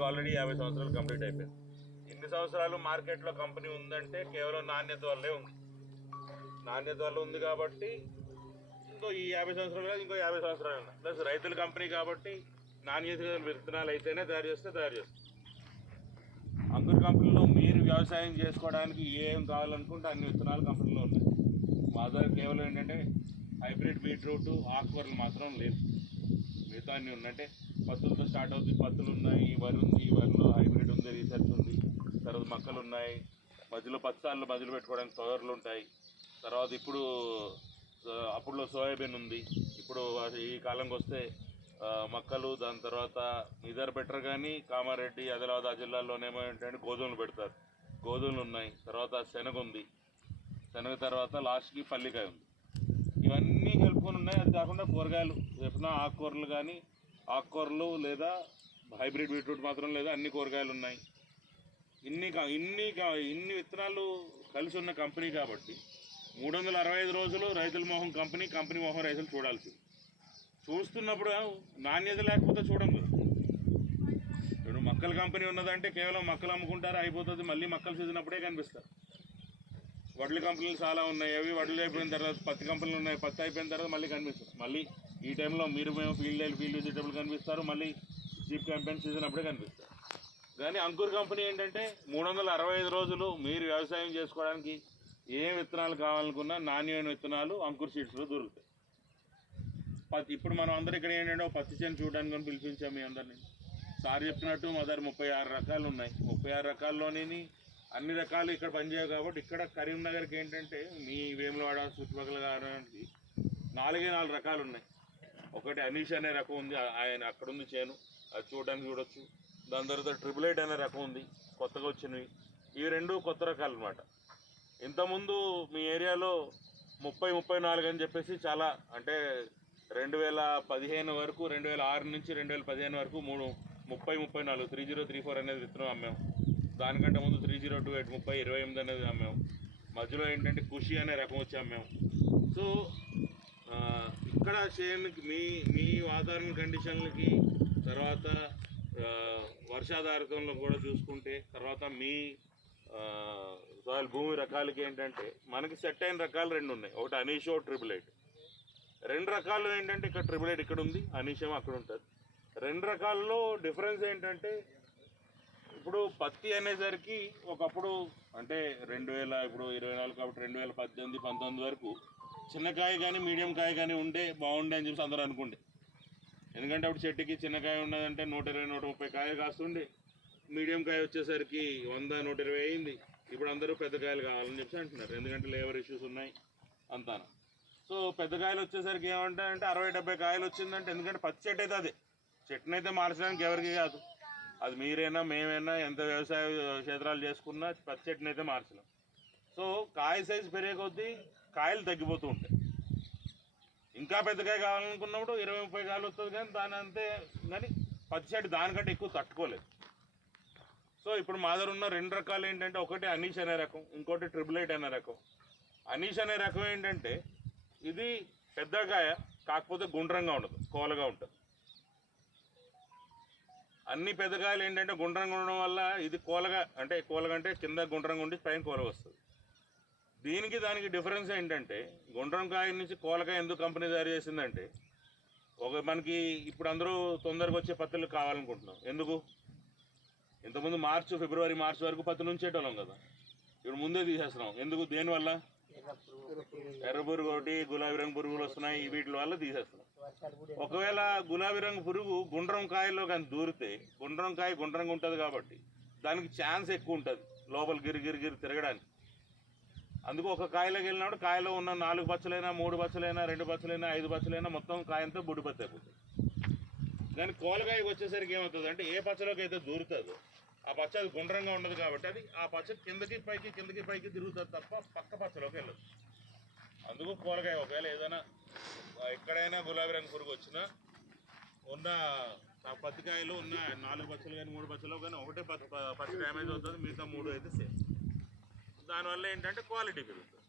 ఇప్పటికి ఆల్రెడీ 50 సంవత్సరాలు కంప్లీట్ అయిపోయింది. ఇన్ని సంవత్సరాలు మార్కెట్లో కంపెనీ ఉందంటే కేవలం నాణ్యత వల్లే ఉంది. నాణ్యత వల్ల ఉంది కాబట్టి ఇంకో ఈ 50 సంవత్సరాలు ఇంకో 50 సంవత్సరాలు ప్లస్ రైతుల కంపెనీ కాబట్టి నాణ్యత విత్తనాలు అయితేనే తయారు చేస్తారు. అంకుర్ కంపెనీలో మీరు వ్యవసాయం చేసుకోవడానికి ఏం కావాలనుకుంటే అన్ని విత్తనాలు కంపెనీలో ఉన్నాయి. మా దగ్గర కేవలం ఏంటంటే హైబ్రిడ్ బీట్రూట్ ఆకుకూరలు మాత్రం లేదు. మిగతా అన్నీ ఉన్నాయి. పత్తులతో స్టార్ట్ అవుతుంది. పత్తులు ఉన్నాయి, వరి ఉంది, వరిలో హైబ్రిడ్ ఉంది, రీసెర్చ్ ఉంది. తర్వాత మొక్కలు ఉన్నాయి, మధ్యలో పచ్చాళ్ళు మధ్యలో పెట్టుకోవడానికి పవర్లు ఉంటాయి. తర్వాత అప్పుడులో సోయాబీన్ ఉంది. ఇప్పుడు ఈ కాలంకి వస్తే మొక్కలు, దాని తర్వాత ఇదర్ బెటర్ కానీ కామారెడ్డి ఆదిలాబాద్ ఆ జిల్లాల్లోనేమో ఏంటంటే గోధుమలు పెడతారు. గోధుమలు ఉన్నాయి. తర్వాత శనగ ఉంది. శనగ తర్వాత లాస్ట్కి పల్లికాయ ఉంది. ఇవన్నీ కలుపుకొని ఉన్నాయి. అది కాకుండా కూరగాయలు చెప్పినా ఆకుకూరలు కానీ ఆకుకూరలు లేదా హైబ్రిడ్ బీట్రూట్ మాత్రం లేదా అన్ని కూరగాయలు ఉన్నాయి. ఇన్ని విత్తనాలు కలిసి ఉన్న కంపెనీ కాబట్టి 365 రోజులు రైతుల మొహం కంపెనీ మొహం రైతులు చూడాల్సింది. చూస్తున్నప్పుడు నాణ్యత లేకపోతే చూడం కదా. ఇప్పుడు మొక్కల కంపెనీ ఉన్నదంటే కేవలం మొక్కలు అమ్ముకుంటారు, అయిపోతుంది. మళ్ళీ మొక్కలు సీజన్ అప్పుడే కనిపిస్తారు. వడ్ల కంపెనీలు చాలా ఉన్నాయి. అవి వడ్లు అయిపోయిన తర్వాత పత్తి కంపెనీలు ఉన్నాయి. పత్తి అయిపోయిన తర్వాత మళ్ళీ కనిపిస్తారు. మళ్ళీ ఈ టైంలో మేము ఫీల్డ్ విజిటబుల్ కనిపిస్తారు. మళ్ళీ చీప్ క్యాంపెయిన్ సీజన్ అప్పుడే కనిపిస్తారు. కానీ అంకుర్ కంపెనీ ఏంటంటే 365 రోజులు మీరు వ్యవసాయం చేసుకోవడానికి ఏ విత్తనాలు కావాలనుకున్నా నాణ్యమైన విత్తనాలు అంకుర్ సీడ్స్లో దొరుకుతాయి. ఇప్పుడు మనం అందరూ ఇక్కడ ఏంటంటే పత్తి చేను చూడడానికి అని పిలిపించాము మీ అందరినీ. సార్ చెప్పినట్టు మా దగ్గర 36 రకాలు ఉన్నాయి. 36 రకాల్లోని అన్ని రకాలు ఇక్కడ పనిచేయవు కాబట్టి ఇక్కడ కరీంనగర్కి ఏంటంటే మీ వేములవాడ చుట్టుపక్కల కావడానికి 4 రకాలు ఉన్నాయి. ఒకటి అనీష్ అనే రకం ఉంది, ఆయన అక్కడ ఉంది చేను, అది చూడొచ్చు. దాని తర్వాత 888 అనే రకం ఉంది, కొత్తగా వచ్చినవి. ఇవి 2 కొత్త రకాలు అన్నమాట. ఇంతకుముందు మీ ఏరియాలో 34 అని చెప్పేసి చాలా అంటే 2015 వరకు 2006 నుంచి 2015 వరకు 34 3034 అనేది విత్తనం అమ్మాము. దానికంటే ముందు 3028 3028 అనేది అమ్మాము. మధ్యలో ఏంటంటే ఖుషి అనే రకం వచ్చి అమ్మాము. సో ఇక్కడ చేనుకి మీ వాతావరణ కండిషన్లకి తర్వాత వర్షాధారితంలో కూడా చూసుకుంటే తర్వాత మీ సాయిల్ భూమి రకాలకి ఏంటంటే మనకి సెట్ అయిన రకాలు 2 ఉన్నాయి. ఒకటి అనీషో 888. 2 రకాలు ఏంటంటే ఇక్కడ 888 ఇక్కడ ఉంది, అనీషేమో అక్కడ ఉంటుంది. 2 రకాల్లో డిఫరెన్స్ ఏంటంటే ఇప్పుడు పత్తి అనేసరికి ఒకప్పుడు అంటే 2024 కాబట్టి 2018 19 వరకు చిన్న కాయ కానీ మీడియం కాయ కానీ బాగుండే అని చెప్పి అందరూ అనుకుండే. ఎందుకంటే అప్పుడు చెట్టుకి చిన్న కాయ ఉన్నదంటే 120 130 కాయలు కాస్తుండే. మీడియం కాయ వచ్చేసరికి 100 120 అయింది. ఇప్పుడు అందరూ పెద్ద కాయలు కావాలని చెప్పి అంటున్నారు. ఎందుకంటే లేబర్ ఇష్యూస్ ఉన్నాయి అంతా. సో పెద్ద కాయలు వచ్చేసరికి ఏమంటారంటే 60 70 కాయలు వచ్చిందంటే, ఎందుకంటే పత్తి చెట్టు అయితే అదే చెట్టునైతే మార్చడానికి ఎవరికి కాదు. అది మీరైనా మేమైనా ఎంత వ్యవసాయ క్షేత్రాలు చేసుకున్నా పత్తి చెట్టునైతే మార్చలేం. సో కాయ సైజు పెరిగే కొద్దీ కాయలు తగ్గిపోతూ ఉంటాయి. ఇంకా పెద్దకాయ కావాలనుకున్నప్పుడు 20 30 కాయలు వస్తుంది, కానీ దాని అంతే. కానీ పత్తి చెట్టు దానికంటే ఎక్కువ తట్టుకోలేదు. సో ఇప్పుడు మా దగ్గర ఉన్న 2 రకాలు ఏంటంటే ఒకటి అనీష్ అనే రకం, ఇంకోటి 888 అనే రకం. అనీష్ అనే రకం ఏంటంటే ఇది పెద్దకాయ కాకపోతే గుండ్రంగా ఉండదు, కోలగా ఉంటుంది. అన్ని పెద్దకాయలు ఏంటంటే గుండ్రంగా ఉండడం వల్ల ఇది కోలగా అంటే కింద గుండ్రంగా ఉండి పైన కోల వస్తుంది. దానికి డిఫరెన్స్ ఏంటంటే గుండ్రం కాయ నుంచి కోలకాయ ఎందుకు కంపెనీ తయారు చేసిందంటే మనకి ఇప్పుడు అందరూ తొందరగా వచ్చే పత్తులు కావాలనుకుంటున్నాం. ఎందుకు? ఇంతకుముందు ఫిబ్రవరి మార్చి వరకు పత్తులు ఉంచేటోళ్ళం కదా. ఇప్పుడు ముందే తీసేస్తున్నాం. ఎందుకు? దేనివల్ల? ఎర్ర పురుగు ఒకటి, గులాబీ రంగు పురుగులు వస్తున్నాయి, వీటి వల్ల తీసేస్తున్నాం. ఒకవేళ గులాబీ రంగు పురుగు గుండ్రం కాయలో కానీ దూరితే గుండ్రం కాయ గుండ్రంగా ఉంటుంది కాబట్టి దానికి ఛాన్స్ ఎక్కువ ఉంటుంది లోపల గిరి తిరగడానికి. అందుకు ఒక కాయలోకి వెళ్ళినప్పుడు కాయలో ఉన్న 4 బచ్చలైనా 3 బచ్చలైనా 2 బచ్చలైనా 5 బచ్చలైనా మొత్తం కాయంతా బుడ్డి పత్తి అయిపోతుంది. కానీ కోలకాయకి వచ్చేసరికి ఏమవుతుంది అంటే ఏ పచ్చలోకి అయితే దూరుతుందో ఆ పచ్చ అది గుండ్రంగా ఉండదు కాబట్టి అది ఆ పచ్చ కిందకి పైకి తిరుగుతుంది తప్ప పక్క పచ్చలోకి వెళ్ళదు. అందుకు కోలకాయ ఒకవేళ ఏదైనా ఎక్కడైనా గులాబీ రంగు పురుగు వచ్చినా ఉన్న పత్తికాయలు ఉన్న 4 బచ్చలు కానీ 3 బచ్చలు కానీ ఒకటే పచ్చి డ్యామేజ్ అవుతుంది, మిగతా 3 అయితే సేమ్. దానివల్ల ఏంటంటే క్వాలిటీ పెరుగుతుంది.